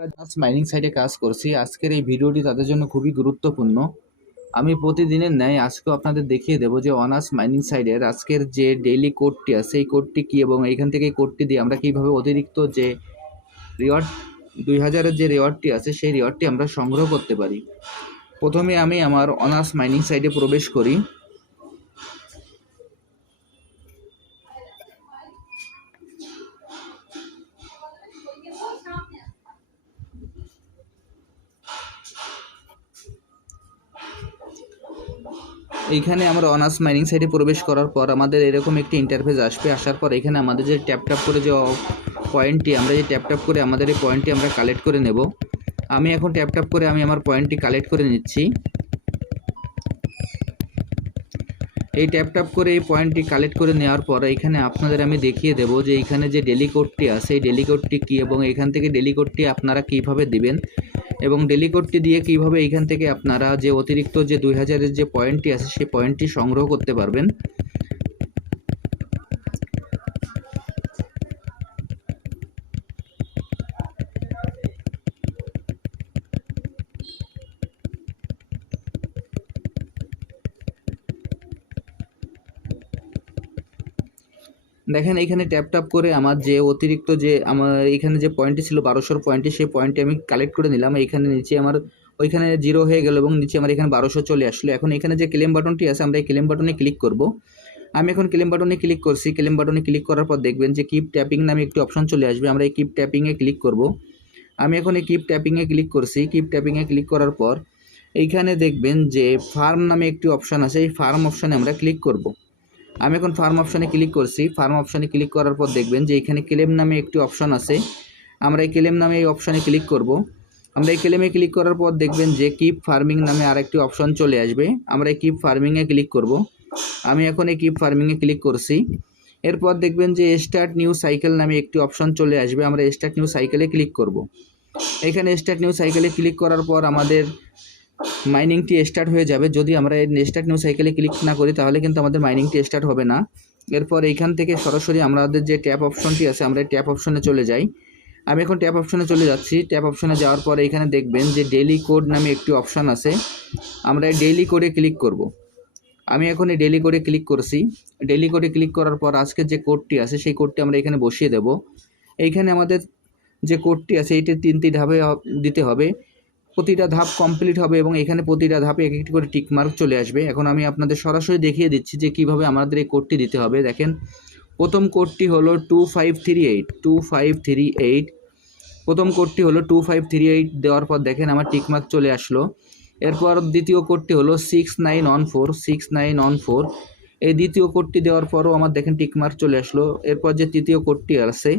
Just mining সাইটে কাজ করছি। আজকের এই ভিডিওটি তাদের জন্য খুবই গুরুত্বপূর্ণ। আমি প্রতিদিনের ন্যায় আজকেও আপনাদের দেখিয়ে দেবো যে অনার্স মাইনিং সাইডের আজকের যে ডেইলি কোডটি আছে, এই কোডটি কী এবং এইখান থেকে এই কোডটি দিয়ে আমরা কীভাবে অতিরিক্ত যে রিওয়ার্ড দুই হাজারের যে রিওয়ার্ডটি আছে, সেই রিওয়ার্ডটি আমরা সংগ্রহ করতে পারি। প্রথমে আমি আমার অনার্স মাইনিং সাইটে প্রবেশ করি। এইখানে আমরা অনার্স মাইনিং সাইটে প্রবেশ করার পর আমাদের এরকম একটি ইন্টারফেস আসবে। আসার পর এখানে আমাদের যে ট্যাপ ট্যাপ করে যে পয়েন্টটি আমরা যে ট্যাপ ট্যাপ করে আমাদের এই পয়েন্টটি আমরা কালেক্ট করে নেব। আমি এখন ট্যাপ ট্যাপ করে আমি আমার পয়েন্টটি কালেক্ট করে নিচ্ছি। এই ট্যাপ ট্যাপ করে এই পয়েন্টটি কালেক্ট করে নেওয়ার পর এখানে আপনাদের আমি দেখিয়ে দেবো যে এইখানে যে ডেলি কোডটি আছে, এই ডেলি কোডটি কী এবং এখান থেকে ডেলি কোডটি আপনারা কীভাবে দিবেন। এবং ডেলি কোডটি দিয়ে কীভাবে এইখান থেকে আপনারা যে অতিরিক্ত যে দুই হাজারের যে পয়েন্টটি আছে, সেই পয়েন্টটি সংগ্রহ করতে পারবেন। দেখেন এখানে ট্যাপ ট্যাপ করে আমার যে অতিরিক্ত যে আমার এখানে যে পয়েন্টটি ছিল বারোশোর পয়েন্টটি সেই পয়েন্টটি আমি কালেক্ট করে নিলাম। এখানে নিচে আমার ওইখানে জিরো হয়ে গেল এবং নিচে আমার এখানে বারোশো চলে আসলো। এখন এখানে যে ক্লেম বাটনটি আছে, আমরা এই ক্লেম বাটনে ক্লিক করব। আমি এখন ক্লেম বাটনে ক্লিক করছি। ক্লেম বাটনে ক্লিক করার পর দেখবেন যে কিপ ট্যাপিং নামে একটি অপশন চলে আসবে। আমরা এই কিপ ট্যাপিংয়ে ক্লিক করব। আমি এখন এই কিপ ট্যাপিংয়ে ক্লিক করছি। কিপ ট্যাপিংয়ে ক্লিক করার পর এইখানে দেখবেন যে ফার্ম নামে একটি অপশন আছে। এই ফার্ম অপশনে আমরা ক্লিক করব। আমি এখন ফার্ম অপশানে ক্লিক করছি। ফার্ম অপশানে ক্লিক করার পর দেখবেন যে এখানে ক্লেম নামে একটি অপশন আছে। আমরা এই ক্লেম নামে এই অপশানে ক্লিক করব। আমরা এই ক্লেমে ক্লিক করার পর দেখবেন যে কিপ ফার্মিং নামে আরেকটি অপশন চলে আসবে। আমরা এই কিপ ফার্মিংয়ে ক্লিক করব। আমি এখন এই কিপ ফার্মিংয়ে ক্লিক করছি। এরপর দেখবেন যে স্টার্ট নিউ সাইকেল নামে একটি অপশন চলে আসবে। আমরা স্টার্ট নিউ সাইকেলে ক্লিক করব। এখানে স্টার্ট নিউ সাইকেলে ক্লিক করার পর আমাদের মাইনিংটি স্টার্ট হয়ে যাবে। যদি আমরা স্টার্ট নিউ সাইকেলে ক্লিক না করি, তাহলে কিন্তু আমাদের মাইনিংটি স্টার্ট হবে না। এরপর এইখান থেকে সরাসরি আমাদের যে ট্যাপ অপশনটি আছে, আমরা ট্যাপ অপশনে চলে যাই। আমি এখন ট্যাপ অপশনে চলে যাচ্ছি। ট্যাপ অপশনে যাওয়ার পরে এখানে দেখবেন যে ডেলি কোড নামে একটি অপশন আছে। আমরা ডেলি কোডে ক্লিক করব। আমি এখন এই ডেলি কোডে ক্লিক করছি। ডেলি কোডে ক্লিক করার পর আজকের যে কোডটি আছে, সেই কোডটি আমরা এখানে বসিয়ে দেব। এইখানে আমাদের যে কোডটি আছে, এইটি তিনটি ধাপে দিতে হবে। প্রতিটা ধাপ কমপ্লিট হবে এবং এখানে প্রতিটা ধাপে এক একটি করে টিকমার্ক চলে আসবে। এখন আমি আপনাদের সরাসরি দেখিয়ে দিচ্ছি যে কীভাবে আমাদের এই কোডটি দিতে হবে। দেখেন, প্রথম কোডটি হলো two five three eight two five three eight প্রথম কোডটি হলো টু ফাইভ থ্রি এইট দেওয়ার পর দেখেন আমার টিকমার্ক চলে আসলো। এরপর দ্বিতীয় কোডটি হলো six nine one four six nine one four এই দ্বিতীয় কোডটি দেওয়ার পরও আমার দেখেন টিকমার্ক চলে আসলো। এরপর যে তৃতীয় কোডটি আছে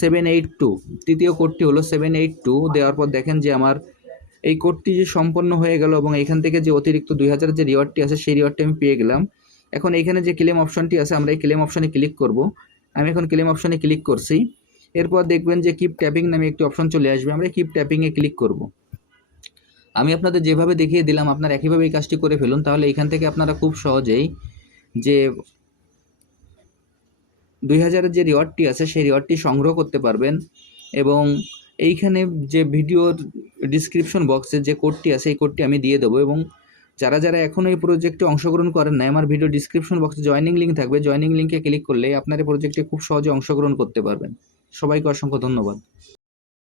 সেভেন এইট টু তৃতীয় কোডটি হলো সেভেন এইট টু দেওয়ার পর দেখেন যে আমার এই কোডটি যে সম্পন্ন হয়ে গেল এবং এখান থেকে যে অতিরিক্ত দুই হাজারের যে রিওয়ার্ডটি আছে, সেই রিওয়ার্ডটি আমি পেয়ে গেলাম। এখন এখানে যে ক্লেম অপশনটি আছে, আমরা এই ক্লেম অপশনে ক্লিক করব। আমি এখন ক্লেম অপশনে ক্লিক করছি। এরপর দেখবেন যে কিপ ট্যাপিং নামে একটি অপশন চলে আসবে। আমরা কিপ ট্যাপিংয়ে ক্লিক করব। আমি আপনাদের যেভাবে দেখিয়ে দিলাম, আপনারা একইভাবে এই কাজটি করে ফেলুন, তাহলে এখান থেকে আপনারা খুব সহজেই যে দুই হাজারের যে রিওয়ার্ডটি আছে, সেই রিওয়ার্ডটি সংগ্রহ করতে পারবেন এবং এইখানে যে ভিডিওর ডিসক্রিপশন বক্সে যে কোডটি আছে, এই কোডটি আমি দিয়ে দেবো এবং যারা যারা এখনও এই প্রজেক্টে অংশগ্রহণ করেন না আমার ভিডিও ডিসক্রিপশন বক্সে জয়নিং লিঙ্ক থাকবে। জয়নিং লিঙ্কে ক্লিক করলে আপনার এই প্রজেক্টে খুব সহজে অংশগ্রহণ করতে পারবেন। সবাইকে অসংখ্য ধন্যবাদ।